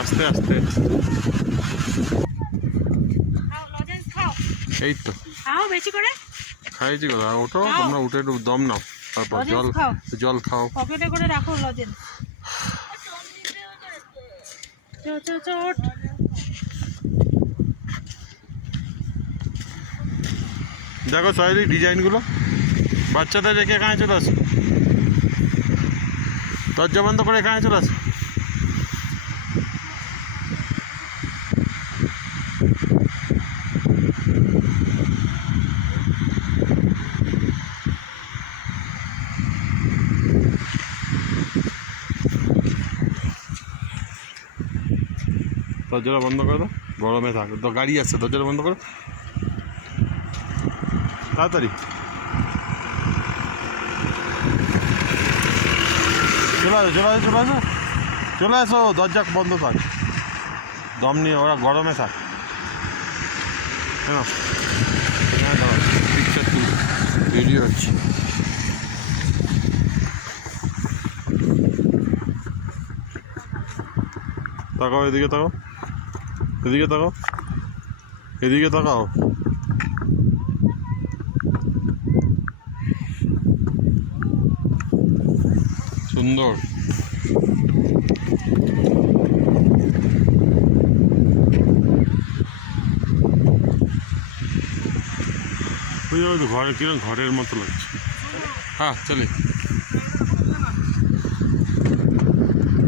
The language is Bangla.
আস্তে আস্তে। এই তো খাও বেশি করে। খাইছি কথা, ওঠো তোমরা, উঠে একটু দম নাও, তারপর জল খাও। পকেটে করে রাখো লজেন্স। ওঠ। দেখো সয়েলি ডিজাইনগুলো, বাচ্চাদের রেখে এখানে চলে আসো, দরজা বন্ধ করে এখানে চলে আসো। দরজাটা বন্ধ করে দাও, গরমে থাক, তো গাড়ি আসছে, দরজাটা বন্ধ করো তাড়াতাড়ি। চলে আসো চলে আসো চলে আসো চলে আসো, দরজা বন্ধ থাক, দম নিয়ে, ওরা গরমে থাক। হ্যাঁ দাঁড়াও, পিকচার তুলি, ভিডিও হচ্ছে। তাকাও এদিকে, তাকাও এদিকে, তাকাও এদিকে, তাকাও। সুন্দর। ঘরে কিরকম ঘরের মতো লাগছে। হ্যাঁ চলে।